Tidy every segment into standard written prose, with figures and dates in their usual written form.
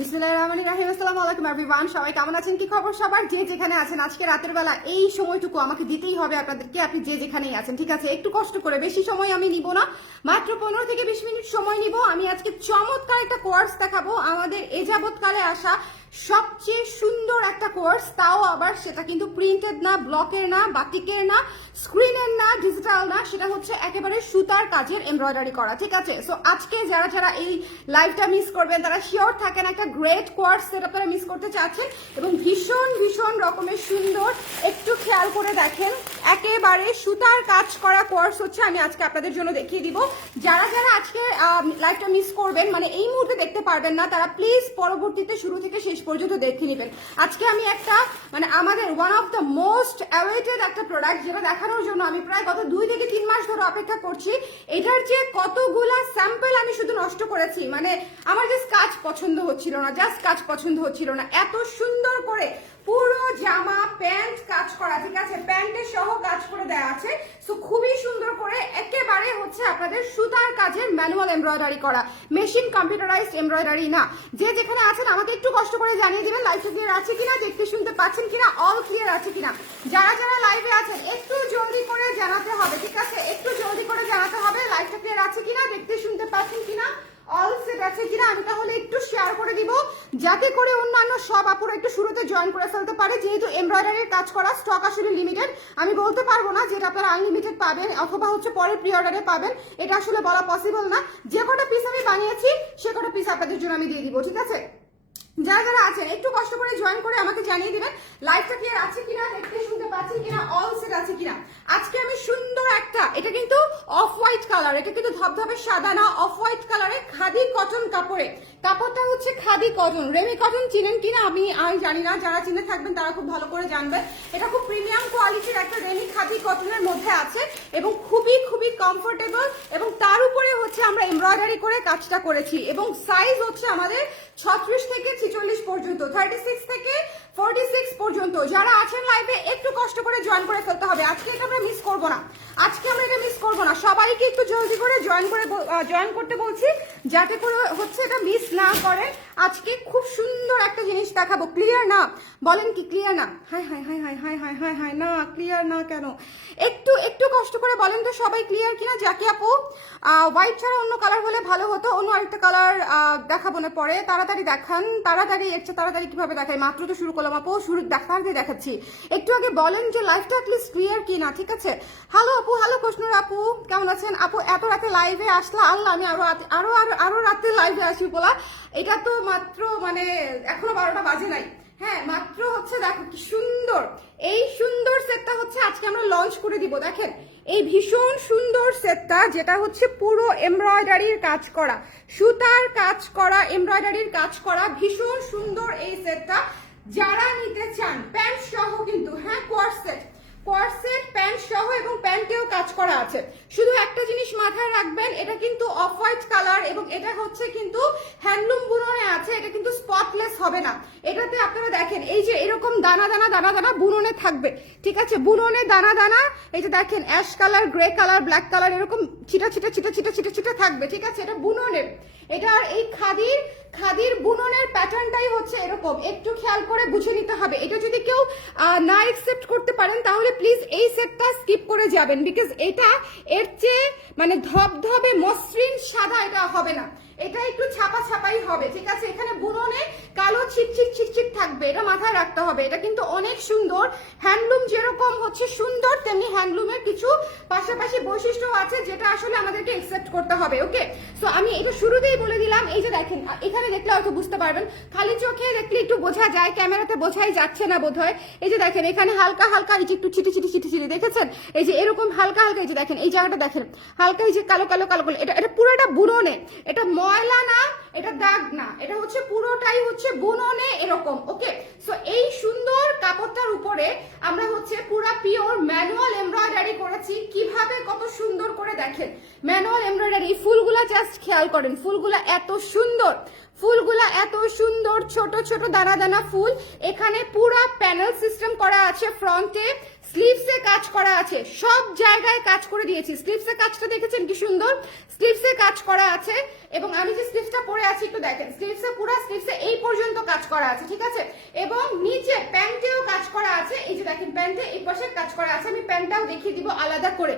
বিসমিল্লাহির রহমানির রহিম। আসসালামু আলাইকুম এভরিওয়ান, সবাই কেমন আছেন? কি খবর সবার? যে যেখানে আছেন আজকে রাতের বেলা এই সময়টুকু আমাকে দিতেই হবে আপনাদেরকে, আপনি যে যেখানেই আছেন, ঠিক আছে? একটু কষ্ট করে, বেশি সময় আমি নিব না, মাত্র 15 থেকে 20 মিনিট সময় নিব। আমি আজকে চমৎকার একটা কোর্স দেখাবো, আমাদের এ যাবৎকালে আসা সবচেয়ে সুন্দর একটা কোর্স, তাও আবার সেটা কিন্তু প্রিন্টেড না, ব্লকের না, বাটিকের না, স্ক্রিনের না, ডিজিটাল না, সেটা হচ্ছে একেবারে সুতার কাজের এমব্রয়ডারি করা, ঠিক আছে? সো আজকে যারা যারা এই লাইভটা মিস করবেন তারা শিওর থাকেন একটা গ্রেট কোর্স সেট আপনারা মিস করতে চাচ্ছেন এবং ভীষণ ভীষণ রকমের সুন্দর। একটু খেয়াল করে দেখেন, একেবারে সুতার কাজ করা কোর্স হচ্ছে আমি আজকে আপনাদের জন্য দেখিয়ে দিব। যারা যারা আজকে লাইভটা মিস করবেন, মানে এই মুহূর্তে দেখতে পারবেন না, তারা প্লিজ পরবর্তীতে শুরু থেকে শেষ পর্যন্ত দেখে নেবেন। আজকে আমি একটা মানে আমাদের one of the most awaited একটা প্রোডাক্ট, যেটা দেখানোর জন্য আমি প্রায় গত 2 থেকে 3 মাস ধরে অপেক্ষা করছি। এটার যে কতগুলা স্যাম্পল আমি শুধু নষ্ট করেছি, মানে আমার জাস্ট কাজ পছন্দ হচ্ছিল না, এত সুন্দর করে পুরো জামা প্যান্ট কাজ করা, ঠিক আছে? প্যান্টের সহ কাজ করে দেওয়া আছে। সো খুবই সুন্দর করে একেবারে হচ্ছে আপনাদের সুতার কাজের ম্যানুয়াল এমব্রয়ডারি করা, মেশিন কম্পিউটারাইজড এমব্রয়ডারি না। যে যেখানে আছেন আমাকে একটু কষ্ট করে জানিয়ে দিবেন লাইভটা ক্লিয়ার আছে কিনা, দেখতে শুনতে পাচ্ছেন কিনা, অল ক্লিয়ার আছে কিনা। যারা যারা লাইভে আছেন একটু জলদি করে জানাতে হবে, ঠিক আছে? একটু জলদি করে জানাতে হবে লাইভটা ক্লিয়ার আছে কিনা, দেখতে শুনতে পাচ্ছেন কিনা, অল সেট আছে কিনা। আমি তাহলে একটু শেয়ার করে দিব যাতে করে অন্যান্য সব আপুরা একটু শুরুতে জয়েন করে ফেলতে পারে। যেহেতু এমব্রয়ডারির কাজ করা, স্টক আসলে লিমিটেড, আমি বলতে পারবো না যেটা আপনারা আনলিমিটেড পাবেন অথবা হচ্ছে পরের প্রি অর্ডারে পাবেন, এটা আসলে বলা পসিবল না। যে কটা পিস আমি বানিয়েছি সে কটা পিস আপনাদের জন্য আমি দিয়ে দিব, ঠিক আছে? যারা যারা আছেন একটু কষ্ট করে জয়েন করে আমাকে জানিয়ে দিবেন লাইভটা ক্লিয়ার আছে কিনা, দেখতে শুনতে পাচ্ছেন কিনা, অল সেট আছে কিনা। আজকে আমি সুন্দর একটা, এটা কিন্তু অফ হোয়াইট কালার, এটা কিন্তু ধবধবে সাদা না, অফ হোয়াইট কালারে খাদি কটন কাপড়ে, কাপড়টা হচ্ছে খাদি কটন, রেমি কটন চিনেন কিনা আমি জানি না, যারা চিনে থাকবেন তারা খুব ভালো করে জানবেন। এটা খুব প্রিমিয়াম কোয়ালিটির একটা রেমি খাদি কটনের মধ্যে আছে এবং খুবই খুবই কমফোর্টেবল, এবং তার উপরে হচ্ছে আমরা এমব্রয়ডারি করে কাজটা করেছি এবং সাইজ হচ্ছে আমাদের 36 থেকে 46 পর্যন্ত, 36 থেকে 46 পর্যন্ত। যারা আছেন লাইভে একটু কষ্ট করে জয়েন করে ফেলতে হবে, আজকে এটা আমরা মিস করবো না, সবাইকে একটু জলদি করে জয়েন করতে বলছি যাতে করে হচ্ছে এটা মিস না করে। আজকে খুব সুন্দর একটা জিনিস দেখাবো। ক্লিয়ার না? বলেন কি ক্লিয়ার না? High high high high high high high high, না ক্লিয়ার না কেন? একটু একটু কষ্ট করে বলেন তো সবাই ক্লিয়ার কিনা। জাকি আপু, হোয়াইট ছাড়া অন্য কালার হলে ভালো হতো, অন্য আরেকটা কালার দেখাবো না পরে, তাড়াতাড়ি দেখান, তাড়াতাড়ি একটু তাড়াতাড়ি কিভাবে দেখাই, মাত্র তো শুরু করলাম আপু, শুরু তাড়াতাড়ি দেখাচ্ছি। একটু আগে বলেন যে লাইভটা অ্যাটলিস্ট ক্লিয়ার কিনা, ঠিক আছে? হ্যালো আপু, হ্যালো কৃষ্ণর আপু, কেমন আছেন আপু? এত রাতে লাইভে আসলা, আল্লাহ আমি আরো রাতে লাইভে আসি বলা, এটা তো মাত্র মানে এখনো 12টা বাজে নাই। হ্যাঁ, মাত্র হচ্ছে দেখো কি সুন্দর, এই সুন্দর সেটটা হচ্ছে আজকে আমরা লঞ্চ করে দিব। দেখেন এই ভীষণ সুন্দর সেটটা, যেটা হচ্ছে পুরো এমব্রয়ডারির কাজ করা, সুতার কাজ করা, এমব্রয়ডারির কাজ করা, ভীষণ সুন্দর এই সেটটা। যারা নিতে চান প্যান্ট সহ কিন্তু, হ্যাঁ কোয়ার্সেট প্যান্ট সহ এবং প্যান্টেও কাজ করা আছে। শুধু একটা জিনিস মাথায় রাখবেন, এটা কিন্তু অফ হোয়াইট কালার এবং এটা হচ্ছে কিন্তু হ্যান্ডলুম বুননে আছে, এটা কিন্তু স্পটলেস হবে না। এটাতে আপনারা দেখেন এই যে এরকম দানা দানা দানা দানা বুননে থাকবে, ঠিক আছে? বুননে দানা দানা, এই যে দেখেন ash colour, grey colour, black colour, এরকম ছিটা ছিটা ছিটা ছিটা ছিটা ছিটা থাকবে, ঠিক আছে? এটা বুননের, এটা এই খাদির বুননের প্যাটার্নটাই হচ্ছে এরকম, একটু খেয়াল করে বুঝে নিতে হবে। এটা যদি কেউ না অ্যাকসেপ্ট করতে পারেন তাহলে প্লিজ এই সেটটা স্কিপ করে যাবেন, বিকজ এটা এর চেয়ে মানে ধবধবে মসৃণ সাদা এটা হবে না, এটা একটু ছাপা ছাপাই হবে, ঠিক আছে? এখানে বুননে কালো ছিটছিট ছিটছিট থাকবে, এটা মাথায় রাখতে হবে। এটা কিন্তু অনেক সুন্দর, হ্যান্ডলুম যেরকম হচ্ছে সুন্দর তেমনি হ্যান্ডলুমের কিছু পাশাপাশি বৈশিষ্ট্য আছে যেটা আসলে আমাদেরকে অ্যাকসেপ্ট করতে হবে। ওকে, সো আমি এটা শুরুতেই বলে দিলাম। এই যে দেখেন, এখানে দেখলে হয়তো বুঝতে পারবেন, খালি চোখে দেখলে একটু বোঝা যায়, ক্যামেরাতে বোঝাই যাচ্ছে না বোধহয়। এই যে দেখেন এখানে হালকা হালকা এই যে একটু ছিটি ছিটি ছিটি ছিটি দেখেছেন, এই যে এরকম হালকা হালকা, এই যে দেখেন এই জায়গাটা দেখেন হালকা, এই যে কালো কালো কালো কালো, এটা পুরোটা বুননে, এটা ময়লা না, এটা দাগ না, এটা হচ্ছে পুরোটাই হচ্ছে বুননে এরকম। ওকে, সো এই সুন্দর কাপড়টার উপরে আমরা হচ্ছে পুরো পিওর ম্যানুয়াল এমব্রয়ডারি করেছি। কিভাবে, কত সুন্দর করে দেখেন ম্যানুয়াল এমব্রয়ডারি। ফুলগুলা জাস্ট খেয়াল করেন, ফুলগুলা এত সুন্দর, ছোট ছোট দানা দানা ফুল। এখানে পুরো প্যানেল সিস্টেম করা আছে, ফ্রন্টে স্লিভসে কাজ করা আছে, সব জায়গায় কাজ করে দিয়েছি। স্লিভসে কাজটা দেখেছেন কি সুন্দর, স্লিভসে কাজ করা আছে এবং আমি যে স্লিভসটা পরে আছি একটু দেখেন, স্লিভসে এই পর্যন্ত কাজ করা আছে, ঠিক আছে। এবং নিচে প্যান্টেও কাজ করা আছে, এই যে দেখেন প্যান্টে এই পাশে কাজ করা আছে, আমি প্যান্টটাও দেখিয়ে দিব আলাদা করে।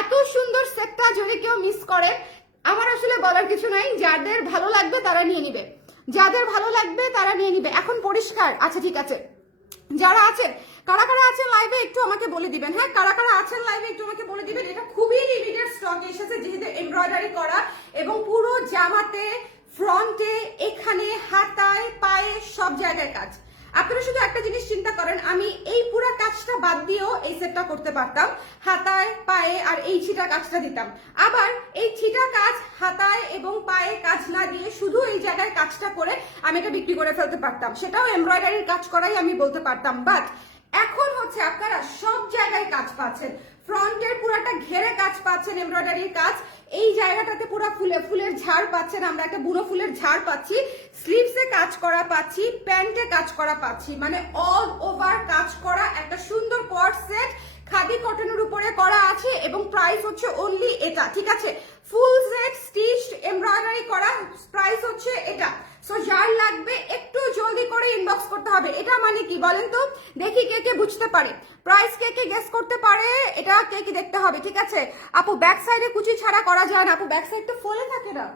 এত সুন্দর সেটটা যদি কেউ মিস করে, আমার আসলে বলার কিছু নাই, যাদের ভালো লাগবে তারা নিয়ে নিবে, যাদের ভালো লাগবে তারা নিয়ে নিবে। এখন পরিষ্কার? আচ্ছা ঠিক আছে, যারা আছেন, কারা কারা আছেন লাইভে একটু আমাকে বলে দিবেন। হ্যাঁ, কারা কারা আছেন লাইভে একটু আমাকে বলে দিবেন। এটা খুবই লিমিটেড স্টক এসেছে, যেহেতু এমব্রয়ডারি করা এবং পুরো জামাতে, ফ্রন্টে, এখানে, হাতায়, পায়ে সব জায়গায় কাজ। আপনারা শুধু একটা জিনিস চিন্তা করেন, আমি এই পুরো কাজটা বাদ দিয়েও এই সেটটা করতে পারতাম, হাতায়, পায়ে আর এই ছিটা কাজটা দিতাম। আবার এই ছিটা কাজ হাতায় এবং পায়ে কাজ না দিয়ে শুধু এই জায়গায় কাজটা করে আমি এটা বিক্রি করে ফেলতে পারতাম, সেটাও এমব্রয়ডারির কাজ করাই আমি বলতে পারতাম। বাট এখন হচ্ছে আপনারা সব জায়গায় কাজ পাচ্ছেন, ফ্রন্টের পুরাটা ঘেরে কাজ পাচ্ছেন, এমব্রয়ডারির কাজ, এই জায়গাটাতে পুরো ফুলের ঝাড় পাচ্ছেন, আমরা একটা বুনো ফুলের ঝাড় পাচ্ছি, স্লিভসে কাজ করা পাচ্ছি, প্যান্টে কাজ করা পাচ্ছি, মানে অল ওভার কাজ করা একটা সুন্দর কোয়ার্ড সেট খাদি কটনের উপরে করা আছে এবং প্রাইস হচ্ছে অনলি এটা, ঠিক আছে। ফুল সেট স্টিচড এমব্রয়ডারি করা, প্রাইস হচ্ছে এটা। সো যার লাগবে একটু জলদি করে ইনবক্স করতে হবে। এটা মানে কি বলেন তো, দেখি কে কে বুঝতে পারে, প্রাইস কে কে গেস করতে পারে, এটা কে কি দেখতে হবে, ঠিক আছে। আপু ব্যাক সাইডে কুচি ছাড়া করা যায় না, আপু ব্যাক সাইড তো ফুলে থাকে না,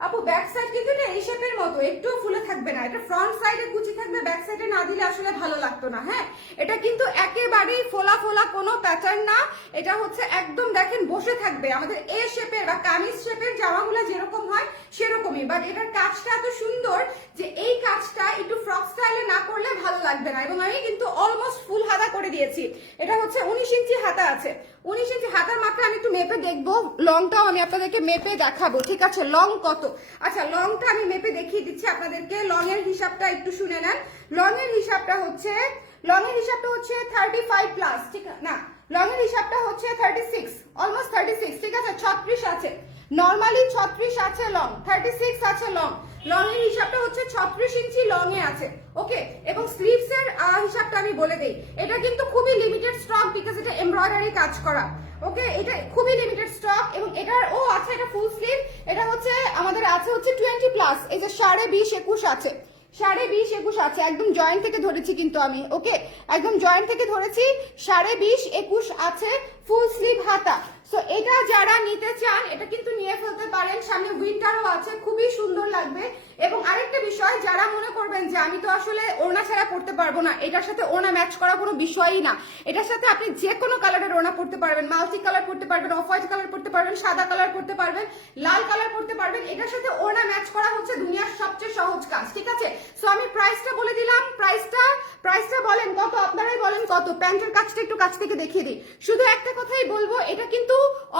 আপু ব্যাক সাইড কিন্তু না এই শেপের মতো একটু ফুলে থাকবে না, এটা ফ্রন্ট সাইডে কুচি থাকবে, ব্যাক সাইডে না দিলে আসলে ভালো লাগতো না। হ্যাঁ, এটা কিন্তু একেবারেই ফোলা ফোলা কোনো প্যাটার্ন না, এটা হচ্ছে একদম দেখেন বসে থাকবে, আমাদের এ শেপের বা কামিজ শেপের জামাগুলো যেরকম হয় সেরকমই। বাট এটার কাজটা এত সুন্দর যে এই কাজটা একটু ফ্রক স্টাইলে না করলে ভালো লাগবে না। এবং আমি কিন্তু অলমোস্ট ফুল হাতা করে দিয়েছি, এটা হচ্ছে 19 ইঞ্চি হাতা আছে, 19 ইঞ্চি হাতার মাপে আমি একটু মেপে দেখবো, লংটাও আমি আপনাদেরকে মেপে দেখাবো, ঠিক আছে। লং কত? আচ্ছা লংটা আমি মেপে দেখিয়ে দিচ্ছি আপনাদেরকে, লং এর হিসাবটা একটু শুনে নেন। লং এর হিসাবটা হচ্ছে 35 প্লাস, ঠিক না, লং এর হিসাবটা হচ্ছে 36, অলমোস্ট 36, ঠিক আছে। 36 আছে, নরমালি 36 আছে লং, 36 আছে লং, লং এর হিসাবটা হচ্ছে 36 ইঞ্চি লং এ আছে, ওকে। এবং স্লিভস এর হিসাবটা আমি বলে দেই, এটা কিন্তু খুবই লিমিটেড স্টক, বিকজ এটা এমব্রয়ডারি কাজ করা, ওকে, এটা খুবই লিমিটেড স্টক। এবং এটার আচ্ছা এটা ফুল স্লিভ, এটা হচ্ছে আমাদের আছে হচ্ছে 20 প্লাস, এই যে 20.5 21 আছে, 20.5 21 আছে, একদম জয়েন্ট থেকে ধরেছি কিন্তু আমি, ওকে, একদম জয়েন্ট থেকে ধরেছি, 20.5 21 আছে, ফুল স্লিভ হাতা। সো এটা যারা নিতে চান এটা কিন্তু নিয়ে ফেলতে পারেন, সামনে উইন্টারও আছে, খুবই সুন্দর লাগবে। এবং আরেকটা বিষয়, যারা মনে করবেন যে আমি তো আসলে ওড়না ছাড়া পড়তে পারবো না, এটার সাথে ওড়না ম্যাচ করা কোনো বিষয়ই না, এটার সাথে আপনি যে কোনো কালারের ওড়না পড়তে পারবেন, মাল্টি কালার পড়তে পারবেন, অফ হোয়াইট কালার পড়তে পারবেন, সাদা কালার পড়তে পারবেন, লাল কালার পড়তে পারবেন, এটার সাথে ওড়না ম্যাচ করা হচ্ছে দুনিয়ার সবচেয়ে সহজ কাজ, ঠিক আছে। সো আমি প্রাইসটা বলে দিলাম, প্রাইসটা বলেন কত, আপনারাই বলেন কত। প্যান্টের কাজটা একটু কাছ থেকে দেখিয়ে দিই, শুধু একটা কথাই বলবো, এটা কিন্তু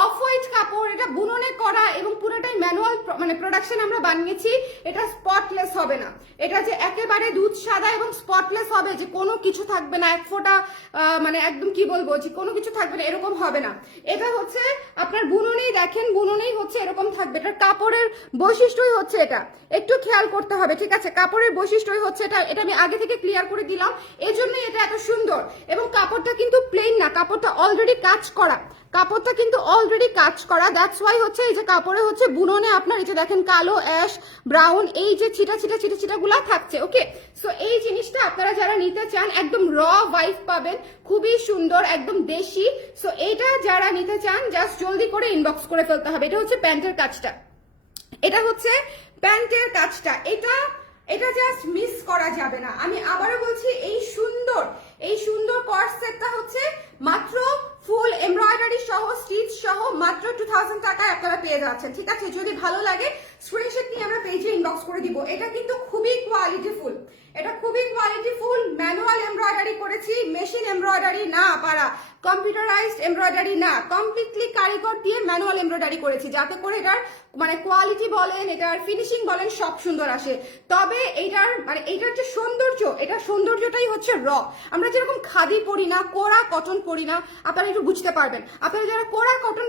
অফ হোয়াইট কাপড়, এটা বুননে করা এবং পুরোটাই ম্যানুয়াল মানে প্রোডাকশন আমরা বানিয়েছি, এটা স্পটলেস হবে না, এটা যে একেবারে দুধ সাদা এবং স্পটলেস হবে, যে কোনো কিছু থাকবে না, এক ফোঁটা মানে একদম কি বলবো যে কোনো কিছু থাকবে না, এরকম হবে না। এটা হচ্ছে আপনার বুননেই, দেখেন বুননেই হচ্ছে এরকম থাকবে, এটা কাপড়ের বৈশিষ্ট্যই হচ্ছে এটা, একটু খেয়াল করতে হবে, ঠিক আছে। কাপড়ের বৈশিষ্ট্যই হচ্ছে এটা, এটা আমি আগে থেকে ক্লিয়ার করে দিলাম, এজন্যই এটা এত সুন্দর। এবং কাপড়টা কিন্তু প্লেন না, কাপড়টা অলরেডি কাজ করা, কাপড়টা কিন্তু অলরেডি কাজ করা, দ্যাটস ওয়াই হচ্ছে এই যে কাপড়ে হচ্ছে বুননে আপনার এই যে দেখেন কালো, অ্যাশ, ব্রাউন, এই যে ছিটা গুলা থাকছে, ওকে। সো এই জিনিসটা আপনারা যারা নিতে চান একদম র ভাইব পাবেন, খুবই সুন্দর, একদম দেশি। সো এইটা যারা নিতে চান জাস্ট জলদি করে ইনবক্স করে ফেলতে হবে। এটা হচ্ছে প্যান্টের কাজটা, এটা হচ্ছে প্যান্টের কাজটা, এটা জাস্ট মিস করা যাবে না। আমি আবারও বলছি, এই সুন্দর কর্স সেটটা হচ্ছে মাত্র ফুল এমব্রয়ডারি সহ স্টিচ সহ মাত্র 2000 টাকায় আপনারা পেয়ে যাচ্ছেন, ঠিক আছে। যদি ভালো লাগে স্ক্রিনশট নিয়ে আমরা পেজে ইনবক্স করে দিব। এটা কিন্তু খুবই কোয়ালিটিফুল, এটা খুবই কোয়ালিটিফুল, ম্যানুয়াল এমব্রয়ডারি করেছি, মেশিন এমব্রয়ডারি না পারা, কম্পিউটারাইজড এমব্রয়ডারি না, কমপ্লিটলি কারিগর দিয়ে ম্যানুয়াল এমব্রয়ডারি করেছি, যাতে করে এটার মানে কোয়ালিটি বলেন, এটার ফিনিশিং বলেন, সব সুন্দর আসে। তবে এইটার যে সৌন্দর্য, এটা সৌন্দর্যটাই হচ্ছে র। আমরা যেরকম খাদি পরি না, কোরা কটন পরি না, আপনারা একটু বুঝতে পারবেন। আপনারা যারা কোরা কটন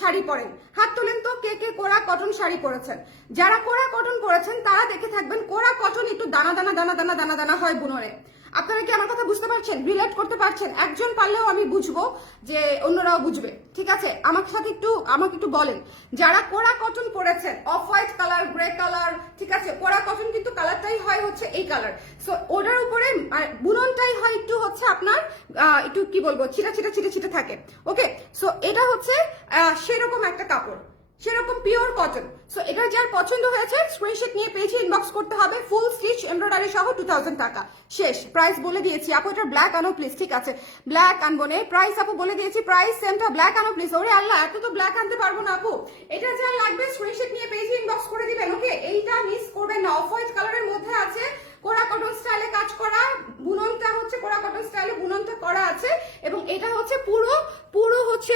শাড়ি পরেন, হাত তোলেন তো কে কে কোরা কটন শাড়ি পরেছেন। যারা কোরা কটন পরেছেন তারা দেখে থাকবেন, কোরা কটন একটু দানা দানা দানা দানা দানা দানা হয় বুননে। আপনারা কি আমার কথা বুঝতে পারছেন, রিলেট করতে পারছেন? একজন পারলেও আমি বুঝবো যে অন্যরাও বুঝবে, ঠিক আছে। আমাকে একটু বলেন, যারা কোরা কটন পরেছেন, off white colour grey colour, ঠিক আছে, কোরা কটন কিন্তু কালারটাই হয় হচ্ছে এই কালার। সো ওটার উপরে বুননটাই হয় একটু হচ্ছে আপনার একটু কি বলবো ছিটা ছিটা ছিটে ছিটে থাকে। ওকে, সো এটা হচ্ছে সেরকম একটা কাপড়, সেরকম পিওর কটন। সো এটা যার পছন্দ হয়েছে স্ক্রিনশট নিয়ে পেজে ইনবক্স করতে হবে। ফুল স্টিচ এমব্রয়ডারি সহ 2000 টাকা। শেষ, প্রাইস বলে দিয়েছি। আপু এটা ব্ল্যাক আনো প্লিজ। ঠিক আছে, ব্ল্যাক আনবো না, প্রাইস আপু বলে দিয়েছি, প্রাইস সেমটা, ব্ল্যাক আনো প্লিজ। ওরে আল্লাহ, এত তো ব্ল্যাক আনতে পারবো না আপু। এটা যার লাগবে স্ক্রিনশট নিয়ে পেজে ইনবক্স করে দিবেন। ওকে, এইটা মিস করবেন না। অফ হোয়াইট কালারের মধ্যে আছে, কোরা কটন স্টাইলে কাজ করা, বুননটা হচ্ছে কোরা কটন স্টাইলে বুননটা করা আছে, এবং এটা হচ্ছে পুরো পুরো হচ্ছে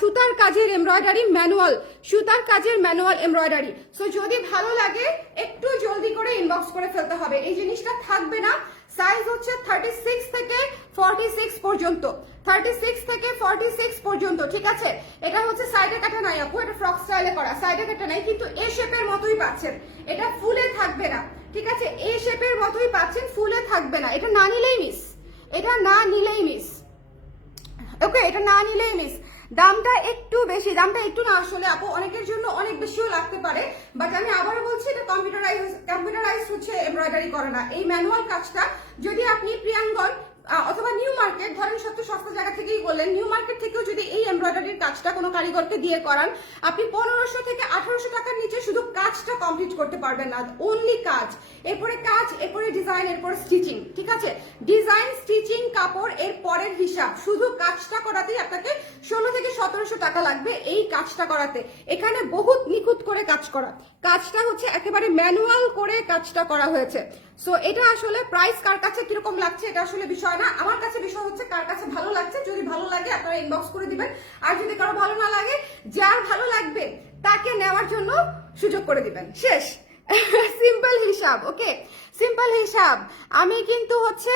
সুতার কাজের এমব্রয়ডারি, ম্যানুয়াল সুতার কাজের ম্যানুয়াল এমব্রয়ডারি। সো যদি ভালো লাগে একটু জলদি করে ইনবক্স করে ফেলতে হবে, এই জিনিসটা থাকবে না। সাইজ হচ্ছে 36 থেকে 46 পর্যন্ত, 36 থেকে 46 পর্যন্ত, ঠিক আছে। এটা হচ্ছে সাইডে কাটা নাই আপু, এটা ফ্রক স্টাইলে করা, সাইডে কাটা নাই, কিন্তু এ শেপের মতোই পাচ্ছেন। এটা ফুলে থাকবে না, ঠিক আছে, এ শেপের মতোই পাচ্ছেন, ফুলে থাকবে না। এটা না নিলেই মিস, এটা না নিলেই মিস। ওকে, এটা না নিলেই মিস। দামটা একটু বেশি, দামটা একটু না, আসলে আপু অনেকের জন্য অনেক বেশিও লাগতে পারে, বাট আমি আবারও বলছি এটা কম্পিউটারাইজ হচ্ছে এমব্রয়ডারি করে না। এই ম্যানুয়াল কাজটা যদি আপনি প্রিয়াঙ্গন অথবা নিউ মার্কেট, ধরেন সবচেয়ে সস্তা জায়গা থেকেই বললেন, নিউ মার্কেট থেকেও যদি এই এমব্রয়ডারির কাজটা কোনো কারিগরকে দিয়ে করান, আপনি 1500 থেকে 1800 টাকার নিচে শুধু কাজটা কমপ্লিট করতে পারবেন না, অনলি কাজ, এরপরে কাজ, এরপরে ডিজাইন, এরপরে স্টিচিং, ঠিক আছে। ডিজাইন, স্টিচিং, কাপড়, এর পরের হিসাব, শুধু কাজটা করাতেই আপনাকে 16 থেকে 1700 টাকা লাগবে এই কাজটা করাতে। এখানে বহুত নিখুঁত করে কাজ করা, কাজটা হচ্ছে একেবারে ম্যানুয়াল করে কাজটা করা হয়েছে। সো এটা আসলে প্রাইস কার কাছে কিরকম লাগছে এটা আসলে বিষয় না, আমার কাছে বিষয় হচ্ছে কার কাছে ভালো লাগছে। যদি ভালো লাগে আপনারা ইনবক্স করে দিবেন, আর যদি কারো ভালো না লাগে, যার ভালো লাগবে তাকে নেওয়ার জন্য সুযোগ করে দিবেন। শেষ, সিম্পল হিসাব। ওকে, সিম্পল হিসাব। আমি কিন্তু হচ্ছে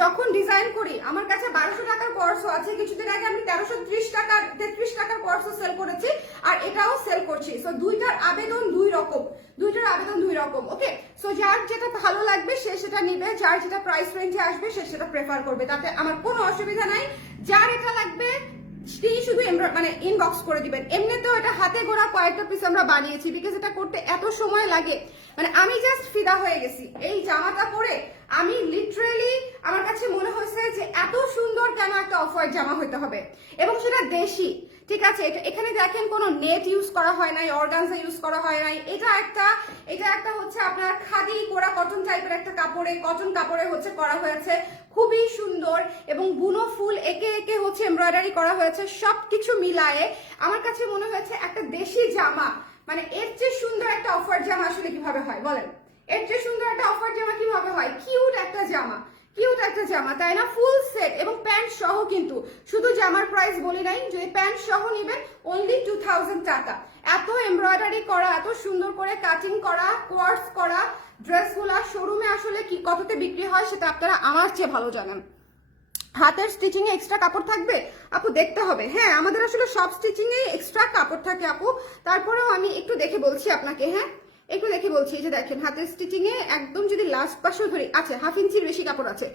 যখন ডিজাইন করি, আমার কাছে 1200 টাকার কোর্সও আছে, কিছুদিন আগে আমি 1330 টাকার 33 টাকার কোর্সও সেল করেছি, আর এটাও সেল করছি। সো দুইটার আবেদন দুই রকম, দুইটার আবেদন দুই রকম। ওকে, সো যার যেটা ভালো লাগবে সে সেটা নিবে, যার যেটা প্রাইস রেঞ্জে আসবে সে সেটা প্রেফার করবে, তাতে আমার কোনো অসুবিধা নাই। যার এটা লাগবে সেই শুধু মানে ইনবক্স করে দিবেন। এমনিতেও এটা হাতে গোড়া কয়েকটা পিস আমরা বানিয়েছি, বিকজ এটা করতে এত সময় লাগে, মানে আমি জাস্ট ফিদা হয়ে গেছি এই জামাটা পরে। আমি লিটারেলি, আমার কাছে মনে হয়েছে যে এত সুন্দর কেন একটা অফ হোয়াইট জামা হইতে হবে, এবং সেটা দেশি, ঠিক আছে। এখানে দেখেন কোনো নেট ইউজ করা হয় নাই, অর্গানজা ইউজ করা হয় নাই, এটা একটা হচ্ছে আপনার খাদি কোরা কটন টাইপের একটা কাপড়ে, কটন কাপড়ে হচ্ছে করা হয়েছে, খুবই সুন্দর, এবং বুনো ফুল একে একে হচ্ছে এমব্রয়ডারি করা হয়েছে। সবকিছু মিলায়ে আমার কাছে মনে হয়েছে একটা দেশি জামা, মানে এর চেয়ে সুন্দর একটা অফ হোয়াইট জামা আসলে কিভাবে হয় বলেন? এর চেয়ে সুন্দর একটা অফ হোয়াইট জামা কিভাবে হয়? কিউট একটা জামা, কিউট একটা জামা, তাই না? ফুল সেট এবং প্যান্ট সহ, কিন্তু শুধু জামার প্রাইস বলি নাই, যদি প্যান্ট সহ নেবেন অনলি 2000 টাকা। এত এমব্রয়ডারি করা, এত সুন্দর করে কাটিং করা, কোয়ার্স করা ড্রেসগুলা শোরুমে আসলে কি কততে বিক্রি হয় সেটা আপনারা আমার চেয়ে ভালো জানেন। হাতের স্টিচিং এ এক্সট্রা কাপড় থাকবে আপু, দেখতে হবে। হ্যাঁ, আমাদের আসলে সব স্টিচিং এ এক্সট্রা কাপড় থাকে আপু, তারপরেও আমি একটু দেখে বলছি আপনাকে। হ্যাঁ, একটু দেখে বলছি, যে দেখেন হাতের স্টিচিং এ একদম যদি লাস্ট পাশেও ধরি, আচ্ছা 1/2 ইঞ্চির বেশি কাপড় আছে,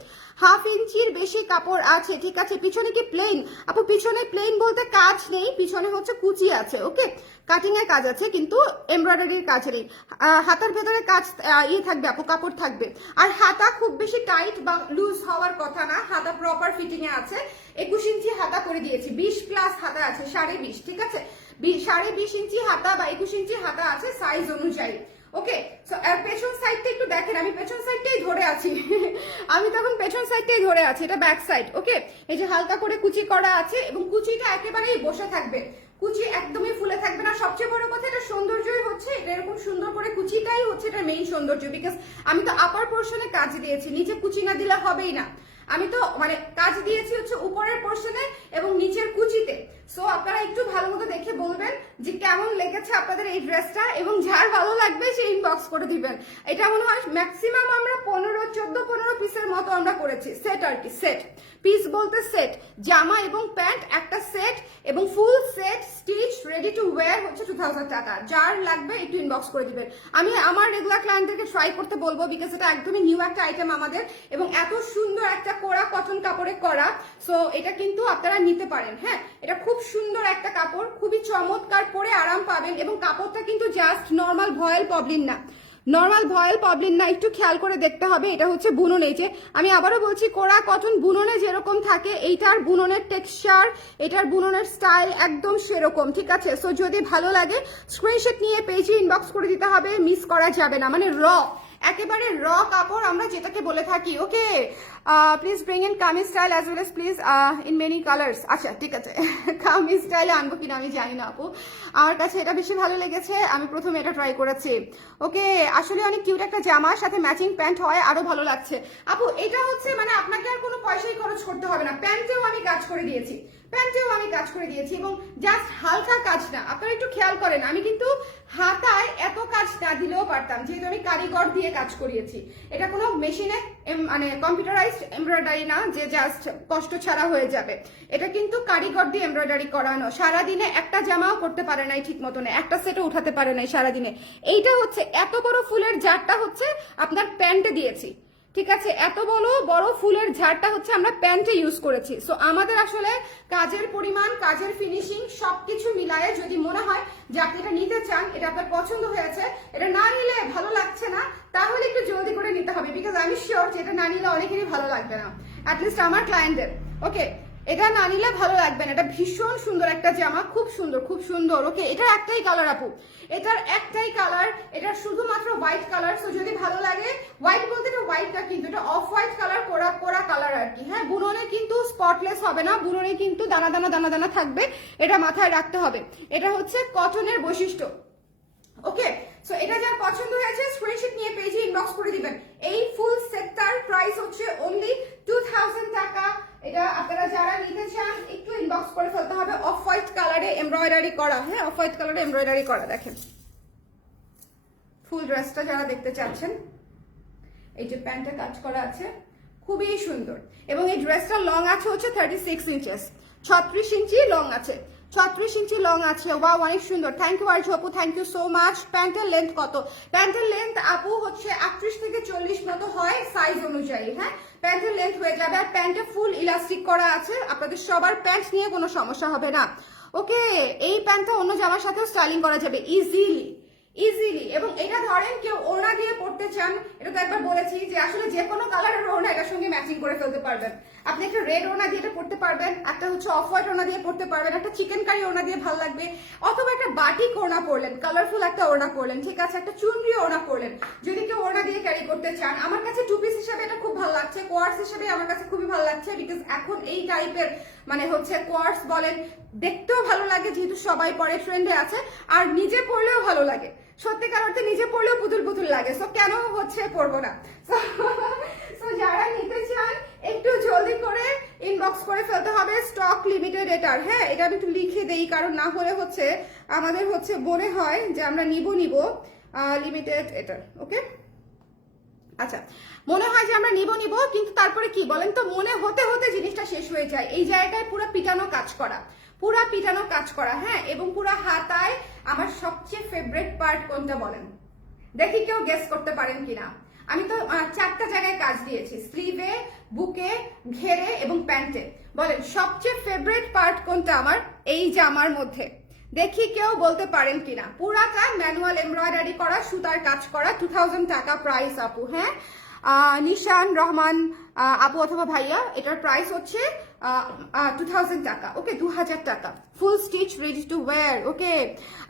1/2 ইঞ্চির বেশি কাপড় আছে, ঠিক আছে। পিছনে কি প্লেন আপু? পিছনে প্লেন বলতে কাজ নেই, পিছনে হচ্ছে কুচি আছে। ওকে, কাটিং এর কাজ আছে, কিন্তু এমব্রয়ডারির কাজ নেই। হাতার ভেতরে কাজ থাকবে আপু, কাপড় থাকবে। আর হাতা খুব বেশি টাইট বা লুজ হওয়ার কথা না, হাতা প্রপার ফিটিং এ আছে। 21 ইঞ্চি হাতা করে দিয়েছি, 20 প্লাস হাতা আছে, 20.5, ঠিক আছে। 20.5 ইঞ্চি হাতা বা 21 ইঞ্চি হাতা আছে সাইজ অনুযায়ী। ওকে, সো পেছন সাইডটা একটু দেখেন, আমি পেছন সাইডটাই ধরে আছি আমি তখন পেছন সাইডটাই ধরে আছি, এটা ব্যাক সাইড। ওকে, এই যে হালকা করে কুচি করা আছে, এবং কুচিটা একেবারেই বসে থাকবে, কুচি একদমই ফুলে থাকবে না। সবচেয়ে বড় কথা, এটা সৌন্দর্যই হচ্ছে এটা এরকম সুন্দর করে কুচিটাই হচ্ছে এটা মেইন সৌন্দর্য, বিকজ আমি তো আপার পোর্শনে কাজ দিয়েছি, নিচে কুচি না দিলে হবেই না। আমি তো মানে কাজ দিয়েছি হচ্ছে উপরের পোর্শনে এবং নিচের কুচিতে। সো আপনারা একটু ভালো মতো দেখে বলবেন যে কেমন লেগেছে আপনাদের এই ড্রেসটা, এবং যার ভালো লাগবে সে ইনবক্স ইনবক্স করে দিবেন। এটা মনে হয় ম্যাক্সিমাম আমরা 14 পিসের মতো আমরা করেছি, সেট আর কি, সেট পিস বলতে সেট, জামা এবং প্যান্ট একটা সেট এবং full set stitch ready to wire হচ্ছে 2000 টাকা। যার লাগবে একটু ইনবক্স করে দিবেন। আমি আমার রেগুলার ক্লায়েন্টদেরকে ট্রাই করতে বলবো, বিকজ এটা একদমই নিউ একটা আইটেম আমাদের এবং এত সুন্দর একটা কোরা কটন কাপড়ে করা। সো এটা কিন্তু আপনারা নিতে পারেন। হ্যাঁ, এটা খুব সুন্দর একটা কাপড়, খুবই চমৎকার, পরে আরাম পাবেন এবং কাপড়টা কিন্তু জাস্ট নর্মাল ভয়েল পবলিন না, নর্মাল ভয়েল পবলিন না, একটু খেয়াল করে দেখতে হবে। এটা হচ্ছে বুনন, এই যে আমি আবারও বলছি কোরা কটন বুননে যেরকম থাকে এইটার বুননের টেক্সচার, এটার বুননের স্টাইল একদম সেরকম, ঠিক আছে। সো যদি ভালো লাগে স্ক্রিনশট নিয়ে পেজে ইনবক্স করে দিতে হবে, মিস করা যাবে না, মানে র, একেবারে র কাপড় আমরা যেটাকে বলে থাকি। Okay, please bring in kameez style as well as please in many colours. আচ্ছা ঠিক আছে, কামিজ স্টাইলে আনবো কিনা আমি জানি না আপু, আমার কাছে এটা বেশি ভালো লেগেছে, আমি প্রথমে এটা ট্রাই করেছি। ওকে, আসলে অনেক কিউট একটা জামার সাথে ম্যাচিং প্যান্ট হয়, আরো ভালো লাগছে আপু। এটা হচ্ছে মানে আপনাকে আর কোনো পয়সাই খরচ করতে হবে না, প্যান্টেও আমি কাজ করে দিয়েছি, প্যান্টেও আমি কাজ করে দিয়েছি এবং জাস্ট হালকা কাজ না, আপনারা একটু খেয়াল করেন, আমি কিন্তু হাতায় এত কাজ না দিলেও পারতাম, যেহেতু আমি কারিগর দিয়ে কাজ করিয়েছি। এটা কোনো মেশিনে মানে কম্পিউটারাইজড এমব্রয়ডারি না যে জাস্ট কষ্ট ছাড়া হয়ে যাবে, এটা কিন্তু কারিগর দিয়ে এমব্রয়ডারি করানো। সারাদিনে একটা জামাও করতে পারে নাই ঠিক মতন, একটা সেটও উঠাতে পারে নাই সারাদিনে। এইটা হচ্ছে এত বড় ফুলের জারটা হচ্ছে আপনার প্যান্টে দিয়েছি, ঠিক আছে, এত বড় ফুলের ঝাড়টা হচ্ছে আমরা প্যান্টে ইউজ করেছি। সো আমাদের আসলে কাজের পরিমাণ, কাজের ফিনিশিং সবকিছু মিলায়ে যদি মনে হয় যে আপনি এটা নিতে চান, এটা আপনার পছন্দ হয়েছে, এটা না নিলে ভালো লাগছে না, তাহলে একটু জলদি করে নিতে হবে, বিকজ আমি শিওর যে এটা না নিলে অনেকেরই ভালো লাগবে না, অ্যাটলিস্ট আমার ক্লায়েন্টদের। ওকে, এটা না নিলে ভালো লাগবে না, এটা ভীষণ সুন্দর একটা জামা, খুব সুন্দর খুব সুন্দর। ওকে, এটার একটাই কালার আপু, এটার একটাই কালার, এটা শুধুমাত্র হোয়াইট কালার। সো যদি ভালো লাগে, হোয়াইট বলতে এটা হোয়াইট না কিন্তু এটা অফ হোয়াইট কালার, কোরা কালার আর কি। হ্যাঁ, বুননে কিন্তু স্পটলেস হবে না, বুননে কিন্তু দানা দানা দানা দানা থাকবে, এটা মাথায় রাখতে হবে। এটা হচ্ছে কটনের বৈশিষ্ট্য। ওকে, সো এটা যার পছন্দ হয়েছে স্ক্রিনশট নিয়ে পেজে ইনবক্স করে দিবেন। এই ফুল সেটটার প্রাইস হচ্ছে অনলি 2000 টাকা। এটা আপনারা যারা নিতে চান একটু ইনবক্স করে ফেলতে হবে। অফ হোয়াইট কালারে এমব্রয়ডারি করা, হ্যাঁ অফ হোয়াইট কালারে এমব্রয়ডারি করা, দেখেন ফুল ড্রেসটা যারা দেখতে চাচ্ছেন, এই যে প্যান্টে কাজ করা আছে, খুবই সুন্দর। এবং এই ড্রেসটা লং আছে হচ্ছে 36 ইঞ্চেস, 36 ইঞ্চি লং আছে, 36 ইঞ্চি লং আছে। ওয়াও, অনেক সুন্দর, থ্যাংক ইউ আরজু আপু, থ্যাংক ইউ সো মাচ। প্যান্টের লেন্থ কত? প্যান্টের লেন্থ আপু হচ্ছে 38 থেকে 40 মতো হয় সাইজ অনুযায়ী। হ্যাঁ, প্যান্টের লেন্থ হয়ে যাবে। আর প্যান্টে ফুল ইলাস্টিক করা আছে, আপনাদের সবার প্যান্ট নিয়ে কোনো সমস্যা হবে না। ওকে, এই প্যান্টটা অন্য জামার সাথেও স্টাইলিং করা যাবে ইজিলি ইজিলি। এবং এটা ধরেন কেউ ওড়না দিয়ে পড়তে চান, এটা তো একবার বলেছি যে আসলে যে কোনো কালারের ওড়না এটার সঙ্গে ম্যাচিং করে ফেলতে পারবেন। আপনি একটা রেড ওড়না দিয়ে এটা পড়তে পারবেন, একটা হচ্ছে অফ হোয়াইট ওড়না দিয়ে পড়তে পারবেন, একটা চিকেন কারি ওড়না দিয়ে ভালো লাগবে, অথবা একটা বাটিক ওড়না পরলেন, কালারফুল একটা ওড়না পরলেন, ঠিক আছে, একটা চুনরি ওড়না পরলেন, যদি কেউ ওড়না দিয়ে ক্যারি করতে চান। আমার কাছে টু পিস হিসেবে এটা খুব ভালো লাগছে, কোয়ার্স হিসেবে আমার কাছে খুবই ভালো লাগছে, বিকজ এখন এই টাইপের মানে হচ্ছে কোয়ার্স বলেন, দেখতেও ভালো লাগে যেহেতু সবাই পরে ট্রেন্ডে আছে, আর নিজে পরলেও ভালো লাগে, সত্যিকার অর্থে নিজে পড়লেও পুতুল পুতুল লাগে। সো কেন হচ্ছে পড়বো না। সো যারা নিতে চান একটু জলদি করে ইনবক্স করে ফেলতে হবে, স্টক লিমিটেড এটার। হ্যাঁ, এটা আমি একটু লিখে দেই, কারণ না হলে হচ্ছে আমাদের হচ্ছে মনে হয় যে আমরা নিব লিমিটেড এটার। ওকে, আচ্ছা, মনে হয় যে আমরা নিব কিন্তু তারপরে কি বলেন তো, মনে হতে হতে জিনিসটা শেষ হয়ে যায়। এই জায়গায় পুরো পিটানো কাজ করা, পুরা পিটানো কাজ করা। হ্যাঁ, এবং পুরা হাতায়। আমার সবচেয়ে ফেভারিট পার্ট কোনটা বলেন, দেখি কেউ গেস করতে পারেন কিনা। আমি তো 4টা জায়গায় কাজ দিয়েছি, স্লিভে, বুকে, ঘেরে এবং প্যান্টে। বলেন সবচেয়ে ফেভারিট পার্ট কোনটা আমার এই জামার মধ্যে, দেখি কেউ বলতে পারেন কিনা। পুরাটা ম্যানুয়াল এমব্রয়ডারি করা, সুতার কাজ করা, 2000 টাকা প্রাইস আপু। হ্যাঁ, নিশান রহমান আপু অথবা ভাইয়া, এটার প্রাইস হচ্ছে 2000 টাকা। ওকে, 2000 টাকা, full stitch ready to wear. Okay,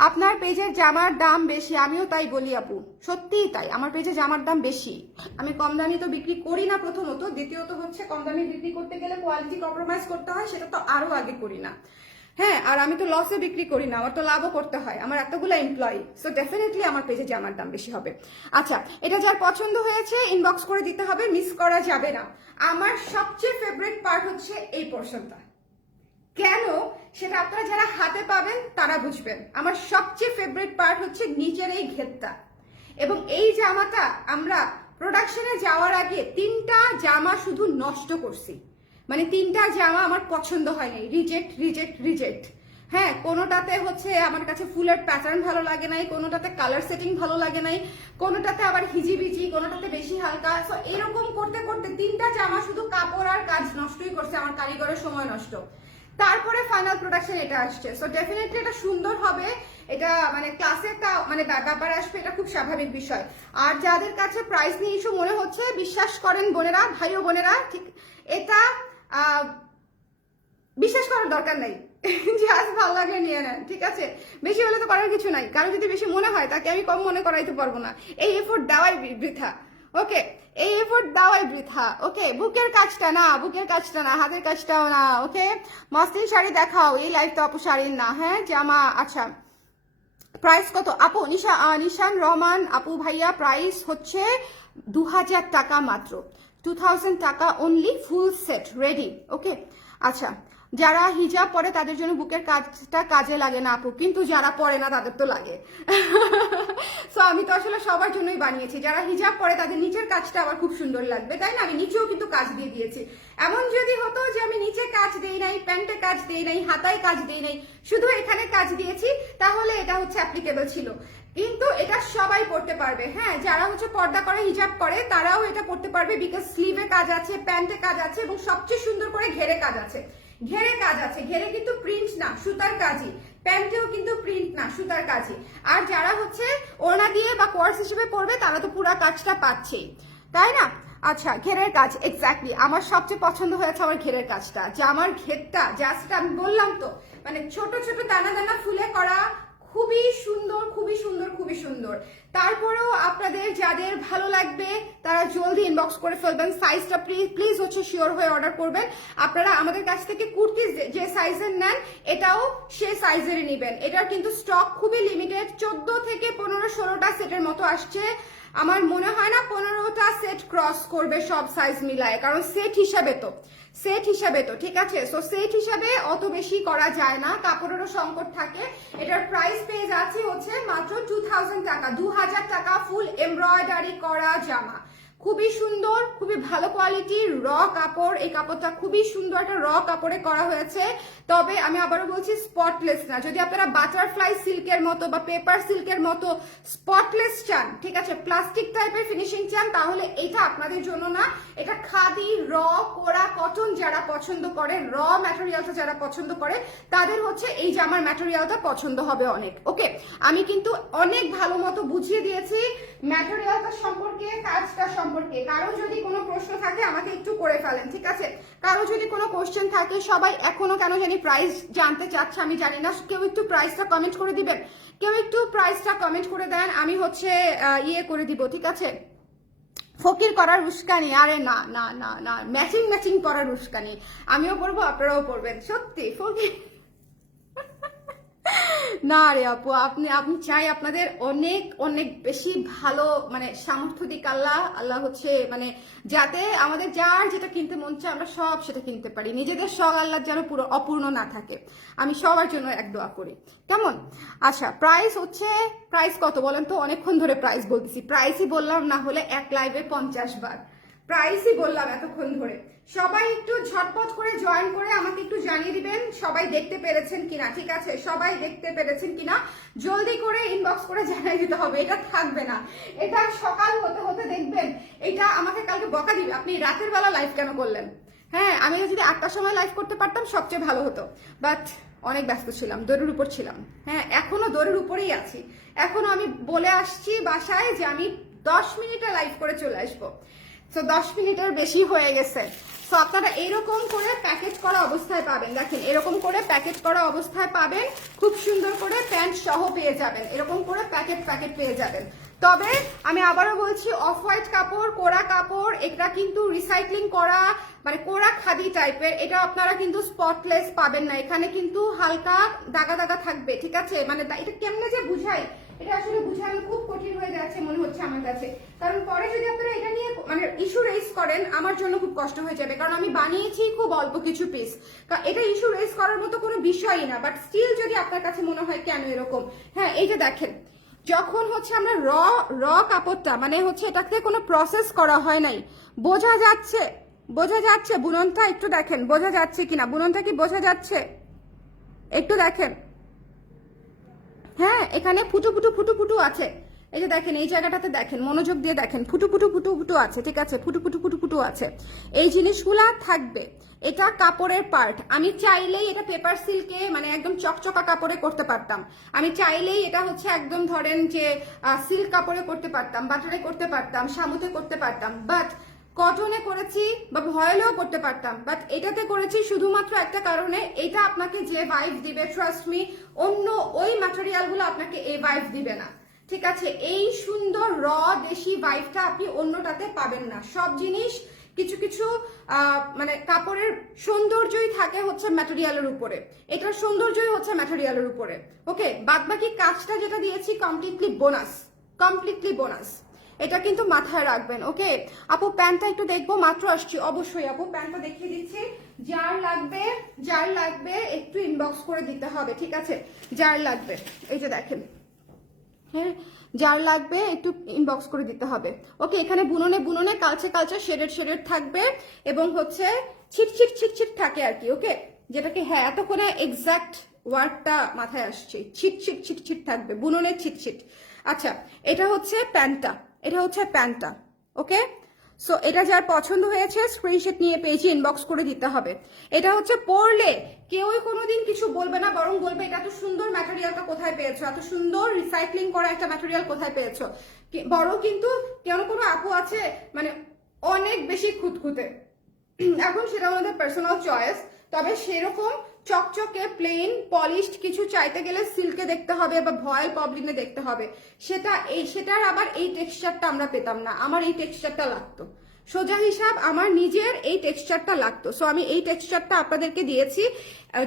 আপনার পেজের জামার দাম বেশি, আমিও তাই বলি আপু, সত্যিই তাই, আমার পেজে জামার দাম বেশি। আমি কম দামি তো বিক্রি করি না প্রথমত, দ্বিতীয়ত হচ্ছে কম দামি বিক্রি করতে গেলে কোয়ালিটি কম্প্রোমাইজ করতে হয়, সেটা তো আরো আগে করি না। হ্যাঁ, আর আমি তো লসে বিক্রি করি না, আমার তো লাভও করতে হয়, আমার এতগুলো এমপ্লয়ি। সো ডেফিনেটলি আমার পেজে জামার দাম বেশি হবে। আচ্ছা, এটা যার পছন্দ হয়েছে ইনবক্স করে দিতে হবে, মিস করা যাবে না। আমার সবচেয়ে ফেভারিট পার্ট হচ্ছে এই পোর্শনটা, কেন সেটা আপনারা যারা হাতে পাবেন তারা বুঝবেন। আমার সবচেয়ে ফেভারিট পার্ট হচ্ছে নিচের এই ঘেরটা, এবং এই জামাটা আমরা প্রোডাকশনে যাওয়ার আগে 3টা জামা শুধু নষ্ট করছি, মানে 3টা জামা আমার পছন্দ হয় নাই, রিজেক্ট রিজেক্ট রিজেক্ট। হ্যাঁ, কোনোটাতে হচ্ছে আমার কাছে ফুলের প্যাটার্ন ভালো লাগে নাই, কোনোটাতে কালার সেটিং ভালো লাগে নাই, কোনোটাতে আবার হিজিবিজি, কোনোটাতে বেশি হালকা। সো এরকম করতে করতে 3টা জামা শুধু কাপড় আর কাজ নষ্টই করছে, আমার কারিগরের সময় নষ্ট। তারপরে ফাইনাল প্রোডাকশন এটা আসছে। সো ডেফিনেটলি এটা সুন্দর হবে, এটা মানে ক্লাসে একটা মানে ব্যাপার আসবে, এটা খুব স্বাভাবিক বিষয়। আর যাদের কাছে প্রাইস নিয়ে ইস্যু মনে হচ্ছে, বিশ্বাস করেন বোনেরা, ভাই ও বোনেরা, ঠিক এটা বিশ্বাস করার দরকার নাই, জাস্ট ভালো লাগলে নিয়ে নেন, ঠিক আছে? বেশি হলে তো করার কিছু নাই, কারো যদি বেশি মনে হয় তাকে আমি কম মনে করাইতে পারবো না, এই এফোর্ট দেওয়াই বৃথা। ওকে, এই এফোর্ট দেওয়াই বৃথা। ওকে, বুকের কাজটা না, বুকের কাজটা না, হাতের কাজটাও না। ওকে, মসলিন শাড়ি দেখাও, এই লাইফটা আপু শাড়ির না। হ্যাঁ, জামা। আচ্ছা, প্রাইস কত আপু? নিশান রহমান আপু ভাইয়া, প্রাইস হচ্ছে 2000 টাকা মাত্র, 2000 টাকা অনলি, ফুল সেট রেডি। ওকে, আচ্ছা, যারা হিজাব পরে তাদের জন্য বুকের কাজটা কাজে লাগে না আপু, কিন্তু যারা পরে না তাদের তো লাগে। সো আমি তো আসলে সবার জন্যই বানিয়েছি, যারা হিজাব পরে তাদের নিচের কাজটা আবার খুব সুন্দর লাগবে, তাই না? আমি নিচেও কিন্তু কাজ দিয়ে দিয়েছি। এমন যদি হতো যে আমি নিচে কাজ দেই নাই, প্যান্টে কাজ দেই নাই, হাতায় কাজ দেই নাই, শুধু এখানে কাজ দিয়েছি, তাহলে এটা হচ্ছে অ্যাপ্লিকেবল ছিল। কিন্তু এটা সবাই পড়তে পারবে। হ্যাঁ, যারা হচ্ছে পর্দা করে, হিজাব করে, তারাও এটা পড়তে পারবে, বিকজ স্লিভে কাজ আছে, প্যান্টে কাজ আছে, এবং সবচেয়ে সুন্দর করে ঘেরে কাজ আছে। ঘেরে কাজ আছে, ঘেরে কিন্তু প্রিন্ট না, সুতার কাজই। প্যান্টেও কিন্তু প্রিন্ট না, সুতার কাজই। আর যারা হচ্ছে ওড়না দিয়ে বা কোয়ার্স হিসেবে পড়বে, তারা তো পুরো কাজটা পাচ্ছে, তাই না? আচ্ছা, ঘেরের কাজ, এক্স্যাক্টলি আমার সবচেয়ে পছন্দ হয়েছে আমার ঘেরের কাজটা। জামার ঘেরটা জাস্ট আমি বললাম তো, মানে ছোট ছোট দানা দানা ফুলে করা, খুবই সুন্দর, খুবই সুন্দর, খুবই সুন্দর। তারপরেও আপনাদের যাদের ভালো লাগবে তারা জলদি ইনবক্স করে ফেলবেন, সাইজটা প্লিজ হচ্ছে শিওর হয়ে অর্ডার করবেন। আপনারা আমাদের কাছ থেকে কুর্তি যে সাইজের নেন, এটাও সে সাইজেরই নেবেন। এটার কিন্তু স্টক খুবই লিমিটেড, 14 থেকে 15-16টা সেটের মতো আসছে। আমার মনে হয় না 15টা সেট ক্রস করবে সব সাইজ মিলায়, কারণ সেট হিসাবে তো ঠিক আছে। সো সেট হিসাবে অত বেশি করা যায় না, কাপড়েরও সংকট থাকে। এটার প্রাইস পেয়ে যাচ্ছে হচ্ছে মাত্র 2000 টাকা, 2000 টাকা, ফুল এমব্রয়ডারি করা জামা, খুবই সুন্দর, খুবই ভালো কোয়ালিটির র কাপড়। এই কাপড়টা খুবই সুন্দর একটা র কাপড়ে করা হয়েছে, তবে আমি আবারও বলছি স্পটলেস না। যদি আপনারা বাটারফ্লাই সিল্কের মতো বা পেপার সিল্কের মতো স্পটলেস চান, ঠিক আছে, প্লাস্টিক টাইপের ফিনিশিং চান, তাহলে এটা আপনাদের জন্য না। এটা খাদি, র, কোরা, কটন যারা পছন্দ করে, র ম্যাটেরিয়ালটা যারা পছন্দ করে, তাদের হচ্ছে এই জামার ম্যাটেরিয়ালটা পছন্দ হবে অনেক। ওকে, আমি কিন্তু অনেক ভালো মতো বুঝিয়ে দিয়েছি ম্যাটেরিয়ালটা সম্পর্কে, কাজটা সম্পর্কে। কারো যদি কোনো প্রশ্ন থাকে আমাকে একটু করে ফেলেন, ঠিক আছে? কারো যদি কোনো কোশ্চেন থাকে, সবাই এখনো কেন জানি প্রাইস জানতে চাচ্ছে, আমি জানি না। কেউ একটু প্রাইসটা কমেন্ট করে দিবেন, কেউ একটু প্রাইসটা কমেন্ট করে দেন, আমি হচ্ছে ইয়ে করে দিব, ঠিক আছে? ফকির করার উস্কানি, আরে না না না না, ম্যাচিং ম্যাচিং করার উস্কানি। আমিও পড়বো, আপনারাও পড়বেন, সত্যি ফকির না রে আপু, আপনি চাই আপনাদের অনেক অনেক বেশি ভালো মানে সামর্থ্য দিক আল্লাহ হচ্ছে, মানে যাতে আমাদের যার যেটা কিনতে মন চায় আমরা সব সেটা কিনতে পারি, নিজেদের শখ আল্লাহ যেন পুরো অপূর্ণ না থাকে। আমি সবার জন্য এক দোয়া করি, কেমন? আচ্ছা, প্রাইস হচ্ছে, প্রাইস কত বলেন তো? অনেকক্ষণ ধরে প্রাইস বলতেছি, প্রাইসই বললাম না হলে এক লাইভে 50 বার প্রাইসই বললাম এতক্ষণ ধরে। সবাই একটু ঝটপট করে জয়েন করে আমাকে একটু জানিয়ে দিবেন সবাই দেখতে পেরেছেন কিনা, ঠিক আছে? সবাই দেখতে পেরেছেন কিনা জলদি করে ইনবক্স করে জানিয়ে দিতে হবে, এটা থাকবে না। এটা সকাল হতে হতে দেখবেন এটা আমাকে কালকে বকা দিবে, আপনি রাতের বেলা লাইভ কেন করলেন? হ্যাঁ, আমি যদি 8টার সময় লাইভ করতে পারতাম সবচেয়ে ভালো হতো, বাট অনেক ব্যস্ত ছিলাম, দৌড়ের উপর ছিলাম। হ্যাঁ, এখনো দৌড়ের উপরেই আছি। এখনো আমি বলে আসছি বাসায় যে আমি 10 মিনিটে লাইভ করে চলে আসবো। তো 10 মিনিটের বেশি হয়ে গেছে। তো আপনারা এইরকম করে প্যাকেট করা অবস্থায় পাবেন, দেখেন এরকম করে প্যাকেট করা অবস্থায় পাবেন, খুব সুন্দর করে প্যান্ট সহ পেয়ে যাবেন, এরকম করে প্যাকেট পেয়ে যাবেন। তবে আমি আবারও বলছি, অফ হোয়াইট কাপড়, কোরা কাপড়, এটা কিন্তু রিসাইক্লিং করা মানে কোরা খাদি টাইপের, এটা আপনারা কিন্তু স্পটলেস পাবেন না, এখানে কিন্তু হালকা দাগা দাগা থাকবে, ঠিক আছে? মানে এটা কেমনে যে বুঝাই, এটা আসলে বুঝানো খুব কঠিন হয়ে যাচ্ছে মনে হচ্ছে আমার কাছে, কারণ পরে যদি আপনারা এটা নিয়ে মানে ইস্যু রেজ করেন আমার জন্য খুব কষ্ট হয়ে যাবে, কারণ আমি বানিয়েছি খুব অল্প কিছু পিস, এটা ইস্যু রেজ করার মতো কোনো বিষয়ই না। বাট স্টিল যদি আপনার কাছে মনে হয় কেন এরকম, হ্যাঁ এই যে দেখেন যখন হচ্ছে আমরা র কাপড়টা মানে হচ্ছে এটাকে কোনো প্রসেস করা হয় নাই, বোঝা যাচ্ছে বুননটা একটু দেখেন, বোঝা যাচ্ছে কিনা, বুননটা কি বোঝা যাচ্ছে একটু দেখেন। হ্যাঁ, এখানে ফুটু ফুটু ফুটু ফুটু আছে, এই যে দেখেন এই জায়গাটাতে দেখেন, মনোযোগ দিয়ে দেখেন, ফুটু ফুটু ফুটু ফুটু আছে, ঠিক আছে, ফুটু ফুটু ফুটু ফুটু আছে, এই জিনিসগুলা থাকবে। এটা কাপড়ের পার্ট। আমি চাইলেই এটা পেপার সিল্কে মানে একদম চকচকা কাপড়ে করতে পারতাম, আমি চাইলেই এটা হচ্ছে একদম ধরেন যে সিল্ক কাপড়ে করতে পারতাম, বাটারে করতে পারতাম, শামুতে করতে পারতাম, বাট কটনে করেছি বা ভয়েলেও করতে পারতাম, বাট এটাতে করেছি শুধুমাত্র একটা কারণে, এটা আপনাকে যে ভাইব দিবে, ট্রাস্ট মি, অন্য ওই ম্যাটেরিয়ালগুলো আপনাকে এই ভাইব দিবে না, ঠিক আছে। এই সুন্দর র দেশি ভাইবটা আপনি অন্যটাতে পাবেন না। সব জিনিস কিছু কিছু মানে কাপড়ের সৌন্দর্যই থাকে হচ্ছে ম্যাটেরিয়ালের উপরে, এটার সৌন্দর্যই হচ্ছে ম্যাটেরিয়ালের উপরে। ওকে, বাদ বাকি কাজটা যেটা দিয়েছি কমপ্লিটলি বোনাস, এটা কিন্তু মাথায় রাখবেন। ওকে আপু, প্যান্টটা একটু দেখবো, মাত্র আসছি, অবশ্যই আপু প্যান্টটা দেখিয়ে দিচ্ছি। যার লাগবে একটু ইনবক্স করে দিতে হবে, ঠিক আছে, যার লাগবে এই যে দেখেন, হ্যাঁ, যার লাগবে একটু ইনবক্স করে দিতে হবে। ওকে, এখানে বুননে কালচে শেডেড থাকবে এবং হচ্ছে ছিট থাকে আর কি। ওকে, যেটাকে হ্যাঁ এতক্ষণে এক্সাক্ট ওয়ার্ডটা মাথায় আসছে, ছিট থাকবে, বুননের ছিট। আচ্ছা, এটা হচ্ছে প্যান্টটা, ওকে। সো এটা যার পছন্দ হয়েছে স্ক্রিনশট নিয়ে পেজে ইনবক্স করে দিতে হবে। এটা হচ্ছে পরলে কেউই কোনোদিন কিছু বলবে না, বরং বলবে এটা এত সুন্দর ম্যাটেরিয়ালটা কোথায় পেয়েছো, এত সুন্দর রিসাইক্লিং করা একটা ম্যাটেরিয়াল কোথায় পেয়েছো। বড় কিন্তু কোনো আপু আছে মানে অনেক বেশি খুঁতখুঁতে, এখন সেটা আমাদের পার্সোনাল চয়েস, তবে সেরকম চকচকে প্লেন পলিশড কিছু চাইতে গেলে সিল্কে দেখতে হবে বা ভয়েল পবলিনে দেখতে হবে, সেটার আবার এই টেক্সচারটা আমরা পেতাম না, আমার এই টেক্সচারটা লাগতো, সোজা হিসাব আমার নিজের এই টেক্সচারটা লাগতো। সো আমি এই টেক্সচারটা আপনাদেরকে দিয়েছি,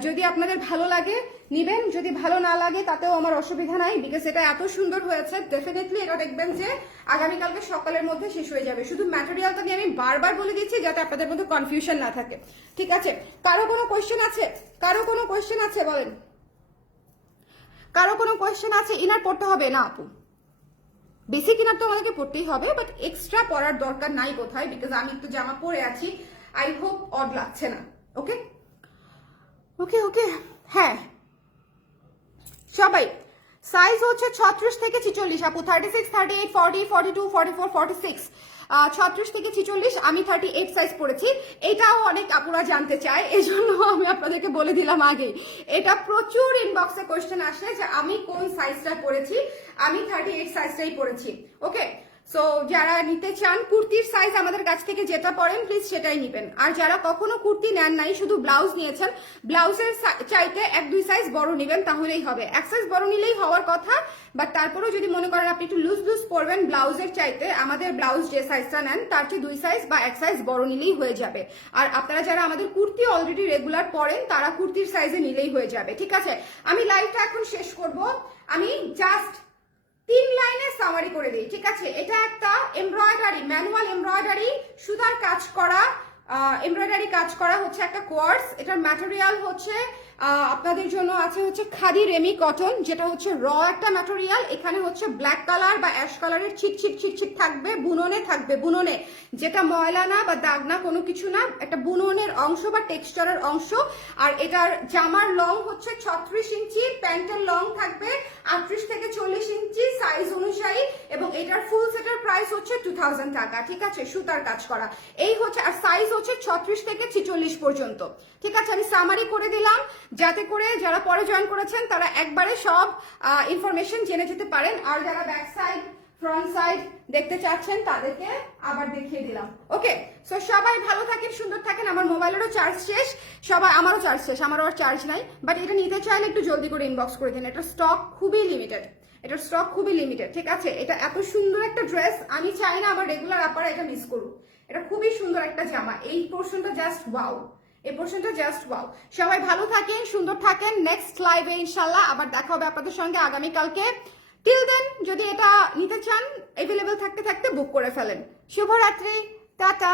যদি আপনাদের ভালো লাগে নিবেন, যদি ভালো না লাগে তাতেও আমার অসুবিধা নাই, বিকজ এটা এত সুন্দর হয়েছে, ডেফিনেটলি এটা দেখবেন যে আগামীকালকে সকালের মধ্যে শেষ হয়ে যাবে। শুধু ম্যাটেরিয়ালটা নিয়ে আমি বারবার বলে দিচ্ছি যাতে আপনাদের মধ্যে কনফিউশন না থাকে, ঠিক আছে। কারো কোনো কোয়েশ্চেন আছে বলেন, কারো কোনো কোয়েশ্চেন আছে? ইনার পড়তে হবে না আপু, বেসিক ইনার তো আমাদেরকে পড়তেই হবে, বাট এক্সট্রা পড়ার দরকার নাই কোথায়, বিকজ আমি একটু জামা পরে আছি, আই হোপ অড লাগছে না। ওকে, হ্যাঁ সবাই সাইজ হচ্ছে 36 থেকে 46 আপু, 36, 38, 40, 42, 44, 46, 36 থেকে 46, আমি 38 সাইজ পড়েছি। এটাও অনেক আপুরা জানতে চায়, এই জন্য আমি আপনাদেরকে বলে দিলাম আগেই, এটা প্রচুর ইনবক্সে কোয়েশ্চেন আসে যে আমি কোন সাইজটা পড়েছি, আমি 38 সাইজটাই পড়েছি। ওকে, সো যারা নিতে চান কুর্তির সাইজ আমাদের কাছ থেকে যেটা পড়েন প্লিজ সেটাই নিবেন, আর যারা কখনো কুর্তি নেন নাই শুধু ব্লাউজ নিয়েছেন, ব্লাউজের চাইতে 1-2 সাইজ বড় নিবেন, তাহলেই হবে। 1 সাইজ বড় নিলেই হওয়ার কথা, বাট তারপরেও যদি মনে করেন আপনি একটু লুজ পরবেন ব্লাউজের চাইতে, আমাদের ব্লাউজ যে সাইজটা নেন তার চেয়ে 2 সাইজ বা 1 সাইজ বড় নিলেই হয়ে যাবে। আর আপনারা যারা আমাদের কুর্তি অলরেডি রেগুলার পরেন তারা কুর্তির সাইজে নিলেই হয়ে যাবে, ঠিক আছে। আমি লাইভটা এখন শেষ করব, আমি জাস্ট 3 লাইনে সামারি করে দিই, ঠিক আছে। এটা একটা এমব্রয়ডারি, ম্যানুয়াল এমব্রয়ডারি, সুতার কাজ করা, এমব্রয়ডারি কাজ করা হচ্ছে একটা কোয়ার্স। এটার ম্যাটেরিয়াল হচ্ছে আপনাদের জন্য আছে হচ্ছে খাদি রেমি কটন, যেটা হচ্ছে র একটা ম্যাটেরিয়াল। এখানে হচ্ছে ব্ল্যাক কালার বা অ্যাশ কালারের ছিট থাকবে, বুননে, যেটা ময়লা না বা দাগ না, কোনো কিছু না, একটা বুননের অংশ বা টেক্সচারের অংশ। আর এটার জামার লং হচ্ছে 36 ইঞ্চি, প্যান্টের লং থাকবে 38 থেকে 40 ইঞ্চি সাইজ অনুযায়ী, এবং এটার ফুল সেটের প্রাইস হচ্ছে 2000 টাকা, ঠিক আছে, সুতার কাজ করা। এই হচ্ছে, আর সাইজ হচ্ছে 36 থেকে 46 পর্যন্ত, ঠিক আছে। আমি সামারি করে দিলাম যাতে করে যারা পরে জয়েন করেছেন তারা একবারে সব ইনফরমেশন জেনে যেতে পারেন, আর যারা ব্যাক সাইড ফ্রন্ট সাইড দেখতে চাচ্ছেন তাদেরকে আবার দেখিয়ে দিলাম। ওকে, সো সবাই ভালো থাকেন, সুন্দর থাকেন। আমার মোবাইলেরও চার্জ শেষ, আমারও চার্জ শেষ, আমারও আর চার্জ নাই, বাট এটা নিতে চাইলে একটু জলদি করে ইনবক্স করে দিন, এটার স্টক খুবই লিমিটেড, ঠিক আছে। এটা এত সুন্দর একটা ড্রেস, আমি চাই না আমার রেগুলার আপারা এটা মিস করুক, এটা খুবই সুন্দর একটা জামা, এই পোর্শনটা জাস্ট ওয়াও, সবাই ভালো থাকেন, সুন্দর থাকেন। নেক্সট লাইভে ইনশাল্লাহ আবার দেখা হবে আপনাদের সঙ্গে আগামীকালকে। টিল দেন যদি এটা নিতে চান, অ্যাভেলেবল থাকতে বুক করে ফেলেন। শুভরাত্রি, টাটা।